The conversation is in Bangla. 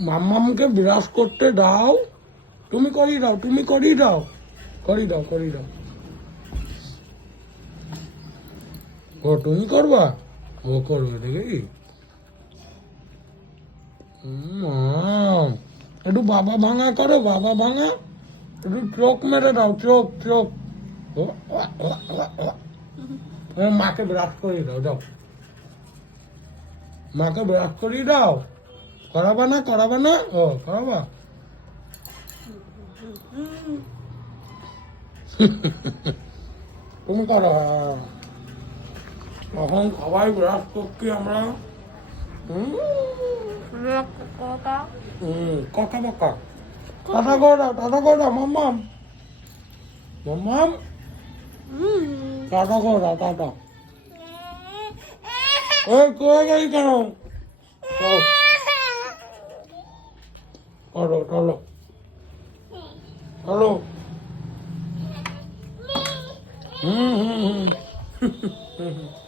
মাম্মামকে ব্রাশ করতে দাও। তুমি করিয়ে দাও, তুমি করিয়ে দাও, করিয়ে দাও, করিয়ে দাও। ও তুমি করবা? ও করবে দেখি। একটু বাবা ভাঙা করো, বাবা ভাঙা। একটু চোখ মেরে দাও, চোখ চোখ। ও, ও, ও, ও, ও। মাকে ব্রাশ করিয়ে দাও, দাও। মাকে ব্রাশ করিয়ে দাও। করাবা না, করাবা না? ও করাবা। তুমি করো। তখন সবাই ব্রাশ করছি আমরা। কথা বকা টাটা করে দাও, টাটা করে দাও মাম্মাম। মাম্মাম টাটা করে দাও, টাটা। এই কয়ে গেলি কেন? চলো চলো চলো। হুম হুম হুম